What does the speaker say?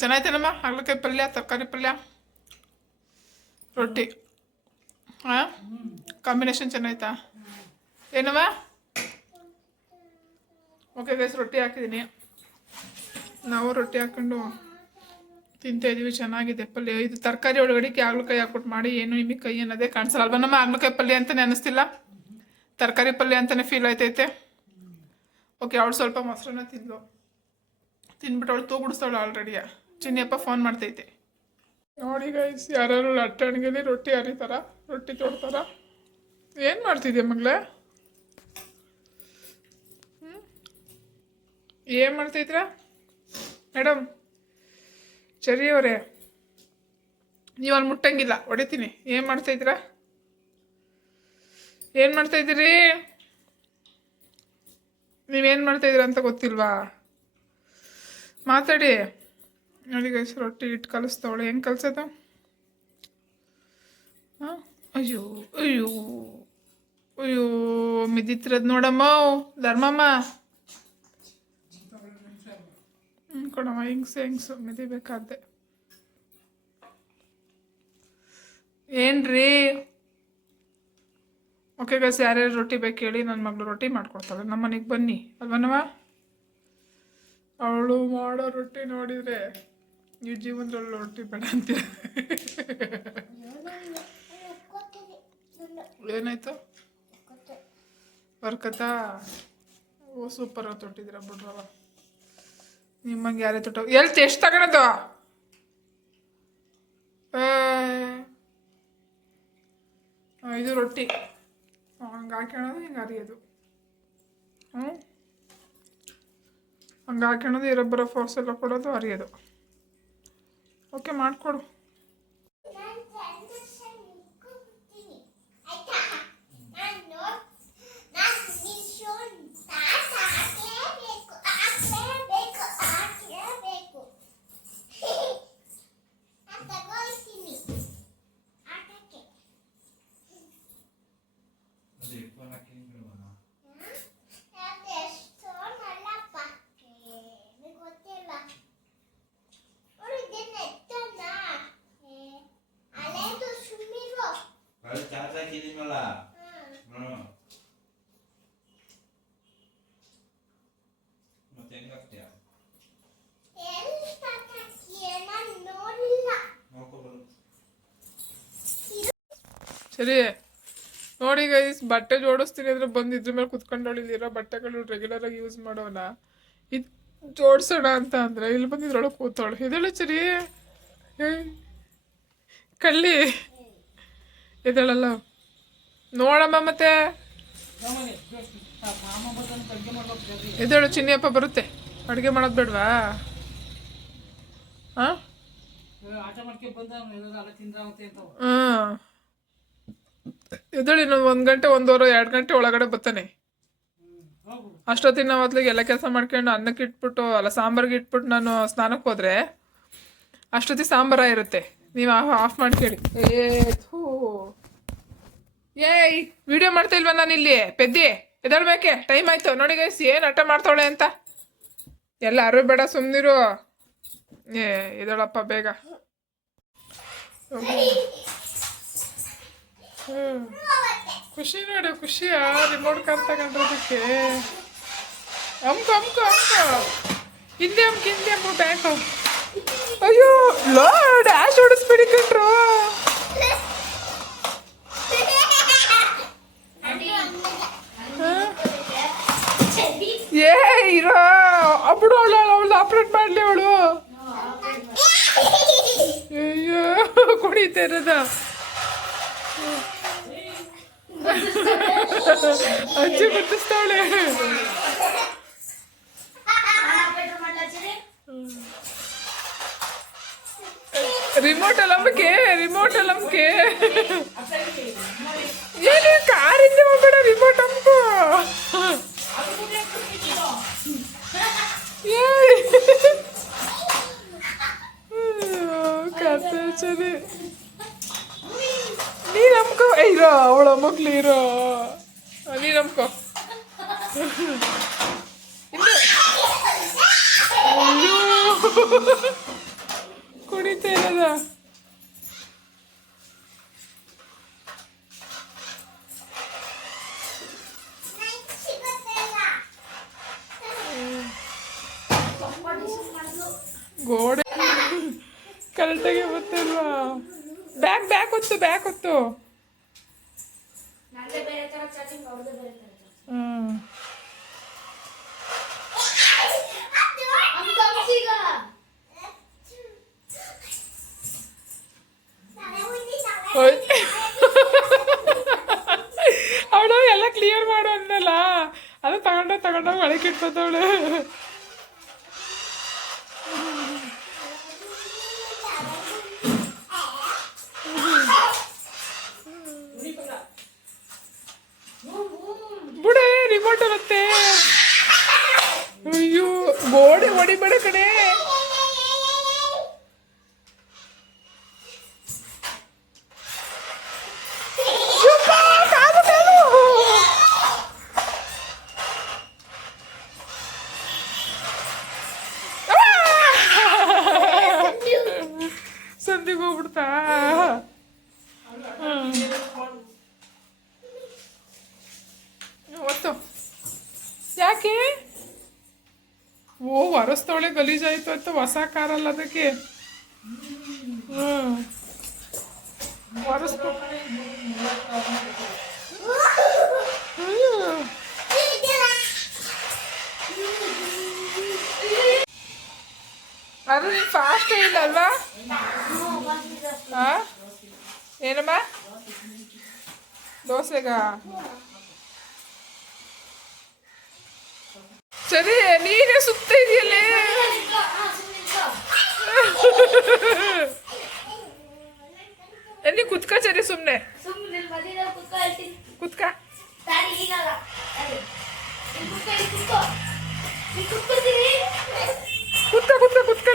ಚೆನ್ನಾಯ್ತೇನಮ್ಮ ಹಾಗಲಕಾಯಿ ಪಲ್ಯ ತರಕಾರಿ ಪಲ್ಯ ರೊಟ್ಟಿ ಹಾಂ ಕಾಂಬಿನೇಷನ್ ಚೆನ್ನಾಯ್ತಾ ಏನಮ್ಮ ಓಕೆ ಗೈಸ್ ರೊಟ್ಟಿ ಹಾಕಿದ್ದೀನಿ ನಾವು ರೊಟ್ಟಿ ಹಾಕ್ಕೊಂಡು ತಿಂತಾಯಿದ್ದೀವಿ ಚೆನ್ನಾಗಿದೆ ಪಲ್ಯ ಇದು ತರಕಾರಿ ಒಳಗಡೆಗೆ ಹಾಗಲಕಾಯಿ ಹಾಕ್ಬಿಟ್ಟು ಮಾಡಿ ಏನು ನಿಮಗೆ ಕೈ ಅನ್ನೋದೇ ಕಾಣಿಸಲ್ಲ ಅಲ್ವಾ ನಮ್ಮ ಹಾಗಲಕಾಯಿ ಪಲ್ಯ ಅಂತಲೇ ಅನ್ನಿಸ್ತಿಲ್ಲ ತರಕಾರಿ ಪಲ್ಯ ಅಂತಲೇ ಫೀಲ್ ಆಯ್ತೈತೆ ಓಕೆ ಅವಳು ಸ್ವಲ್ಪ ಮೊಸರನ್ನ ತಿಂದ್ಬಿಟ್ಟು ಅವಳು ತೂಗುಡಿಸ್ತಾವಳು ಆಲ್ರೆಡಿಯ ಚಿನ್ನಿಯಪ್ಪ ಫೋನ್ ಮಾಡ್ತೈತೆ ನೋಡಿ ಗೈಸ್ ಯಾರು ಅಟ್ಟಣಿಗೆಲಿ ರೊಟ್ಟಿ ಹರಿತಾರ ರೊಟ್ಟಿ ತೊಡ್ತಾರ ಏನು ಮಾಡ್ತಿದ್ಯಾ ಮಗಳೇ ಏನು ಮಾಡ್ತಾಯಿದ್ದೀರಾ ಮೇಡಮ್ ಸರಿ ಅವರೇ ನೀವು ಅಲ್ಲಿ ಮುಟ್ಟಂಗಿಲ್ಲ ಹೊಡಿತೀನಿ ಏನು ಮಾಡ್ತಾಯಿದ್ದೀರಾ ಏನು ಮಾಡ್ತಾಯಿದ್ದೀರಿ ನೀವೇನು ಮಾಡ್ತಾಯಿದ್ದೀರಾ ಅಂತ ಗೊತ್ತಿಲ್ವಾ ಮಾತಾಡಿ ನೋಡಿ ಗೈಸ್ ರೊಟ್ಟಿ ಇಟ್ಟು ಕಲಿಸ್ತಾವಳೆ ಹೆಂಗೆ ಕಲಿಸೋದು ಹಾಂ ಅಯ್ಯೋ ಅಯ್ಯೋ ಅಯ್ಯೋ ಮಿದಿತ್ತಿರೋದು ನೋಡಮ್ಮ ಧರ್ಮಮ್ಮ ಕೊಡಮ್ಮ ಹೆಂಗ್ಸು ಮಿದಿಬೇಕಾದ್ದೆ ಏನ್ರಿ ಓಕೆ ಗೈಸ್ ಯಾರ್ಯಾರು ರೊಟ್ಟಿ ಬೇಕು ಹೇಳಿ ನನ್ನ ಮಗಳು ರೊಟ್ಟಿ ಮಾಡ್ಕೊಡ್ತಾಳೆ ನಮ್ಮ ಮನೆಗೆ ಬನ್ನಿ ಅಲ್ವನವ ಅವಳು ಮಾಡೋ ರೊಟ್ಟಿ ನೋಡಿದರೆ ನೀವು ಜೀವನದಲ್ಲಿ ರೊಟ್ಟಿ ಬೇಡ ಅಂತೀರ ಏನಾಯ್ತು ಬರ್ಕತ್ತಾ ಓ ಸೂಪರ್ ತೊಟ್ಟಿದ್ದೀರ ಬಿಡ್ರವ ನಿಮ್ಮಂಗೆ ಯಾರೇ ತೊಟ್ಟ ಎಲ್ಲಿ ಎಷ್ಟು ತಗೊಳೋದು ಇದು ರೊಟ್ಟಿ ಹಂಗೆ ಹಾಕ್ಯಣೋದು ಹಿಂಗೆ ಅರಿಯೋದು ಹಂಗೆ ಹಾಕ್ಯಣೋದು ಇರೊಬ್ಬರ ಫೋರ್ಸ್ ಎಲ್ಲ ಕೊಡೋದು ಅರಿಯೋದು ಓಕೆ ಮಾಡಿಕೊಡು ಸರಿ ನೋಡಿ ಗೈಸ್ ಬಟ್ಟೆ ಜೋಡಿಸ್ತೀನಿ ಅಂದರೆ ಬಂದು ಇದ್ರ ಮೇಲೆ ಕುತ್ಕೊಂಡವಳು ಇಲ್ಲಿರೋ ಬಟ್ಟೆಗಳು ರೆಗ್ಯುಲರಾಗಿ ಯೂಸ್ ಮಾಡೋಣ ಇದು ಜೋಡಿಸೋಣ ಅಂತ ಅಂದರೆ ಇಲ್ಲಿ ಬಂದು ಇದ್ರೊಳಗೆ ಕೂತವಳು ಇದಳು ಸರಿ ಕಳ್ಳಿ ಇದಳಲ್ಲ ನೋಡಮ್ಮ ಮತ್ತೆ ಇದಳು ಚಿನ್ನಿಯಪ್ಪ ಬರುತ್ತೆ ಅಡುಗೆ ಮಾಡೋದು ಬೇಡವಾ ಹಾಂ ಹಾಂ ಇದಳು ಇನ್ನೊಂದು 1 ಗಂಟೆ 1 ಗಂಟೆ ಒಳಗಡೆ ಬರ್ತಾನೆ ಅಷ್ಟೊತ್ತಿನ ಹೊತ್ಲಿಗೆ ಎಲ್ಲ ಕೆಲಸ ಮಾಡ್ಕೊಂಡು ಅನ್ನಕ್ಕೆ ಇಟ್ಬಿಟ್ಟು ಅಲ್ಲ ಸಾಂಬಾರಿಗೆ ಇಟ್ಬಿಟ್ಟು ನಾನು ಸ್ನಾನಕ್ಕೆ ಹೋದರೆ ಅಷ್ಟೊತ್ತಿಗೆ ಸಾಂಬಾರ ಇರುತ್ತೆ ನೀವು ಆಫ್ ಮಾಡ್ಕೊಳ್ಳಿ ಏಯ್ ವಿಡಿಯೋ ಮಾಡ್ತಾ ಇಲ್ವಾ ನಾನು ಇಲ್ಲಿ ಪೆದ್ದಿ ಎದಳ್ಬೇಕೆ ಟೈಮ್ ಆಯ್ತು ನೋಡಿ ಗೈಸ್ ಏನು ಹಠ ಮಾಡ್ತಾವಳೆ ಅಂತ ಎಲ್ಲ ಅರಿವು ಬೇಡ ಸುಮ್ಮನಿರು ಇದಳಪ್ಪ ಬೇಗ ಖುಷಿ ನೋಡು ಖುಷಿಯಾ ರಿಮೋಟ್ ಕಾರ್ ತಗೊಂಡ್ರೋದಕ್ಕೆ ಅಮ್ಕ ಹಿಂದೆ ಬ್ಯಾಂಕ್ ಅಯ್ಯೋ ಲೋ ಡ್ಯಾಶ್ ಓಡಿಸ್ಬಿಡಿ ಕಂಡ್ರು ಏ ಇರೋ ಅಬ್ಬಡು ಅವಳು ಆಪ್ರೇಟ್ ಮಾಡಲಿ ಅವಳು ಅಯ್ಯೋ ಕುಡಿತಾ ಇರೋದ ಅಜ್ಜಿ ಬತ್ತಿಸ್ತಾವಳೆ ರಿಮೋಟ್ ಅಲ್ಲಂಬಿಕೆ ಏನು ಕಾರಿಂದ ಹೋಗ್ಬೇಡ ರಿಮೋಟ್ ಅಮ್ಕು ಕತೆ ಸರಿ ನೀನು ಅಮ್ಕೋ ಇರೋ ಅವಳ ಮಕ್ಳು ಇರೋ ನೀನು ಅಮ್ಕೋ ಹೌದಾ ಗೋಡೆ ಕರೆಕ್ಟಾಗಿ ಗೊತ್ತಲ್ವಾ ಬ್ಯಾಗ್ ಹೊತ್ತು ಹ್ಞೂ ಅವಳು ಎಲ್ಲ ಕ್ಲಿಯರ್ ಮಾಡು ಅಂದಲ್ಲ ಅದು ತಗೊಂಡೋಗಿ ಒಳಗೆ ಇಟ್ಕೊತವಳು ಬಿಡೆ ರಿಮೋಟ್ ಬರುತ್ತೆ ಅಯ್ಯೋ ಗೋಡೆ ಹೊಡಿಬೇಡ ಕಡೆ ಸಂದಿಗೆ ಹೋಗ್ಬಿಡ್ತಾ ಒತ್ತು ಯಾಕೆ ಓ ಒರೆಸ್ತವಳೆ ಗಲೀಜಾಯ್ತು ಅಂತ ಹೊಸ ಕಾರಲ್ಲ ಅದಕ್ಕೆ ಒರೆಸ್ಕೊ ಅದು ನೀನು ಫಾಸ್ಟೇ ಇಲ್ಲ ಅಲ್ವಾ ಹಾಂ ಏನಮ್ಮ ದೋಸೆಗ ಸರಿ ನೀನೇ ಸುತ್ತ ಇದೆಯಲ್ಲೇ ಎಲ್ಲಿ ಕುತ್ಕ ಸರಿ ಸುಮ್ಮನೆ ಕುತ್ಕ ಕುತ್ಕಲೇ